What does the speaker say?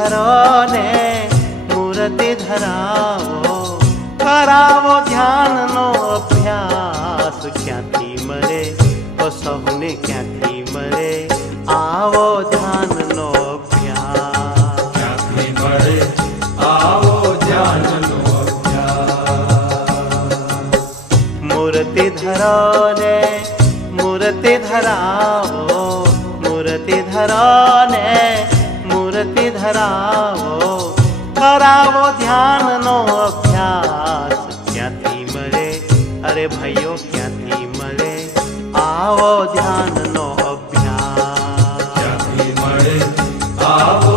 ધરો ને મૂર્તિ ધરાવો, કરાવો ધ્યાનનો અભ્યાસ. ક્યાંથી મળે તો સહુને ક્યાંથી મળે આવો ધ્યાનનો અભ્યાસ. ક્યાંથી મળે આવો ધ્યાનનો અભ્યાસ. મૂર્તિ ધરો ને મૂર્તિ ધરાવો, મૂર્તિ ધરો ને મૂર્તિ ધરાવો, કરાવો ધ્યાનનો અભ્યાસ. ક્યાંથી મળે અરે ભાઈઓ ક્યાંથી મળે આવો ધ્યાનનો અભ્યાસ. ક્યાંથી મળે આવો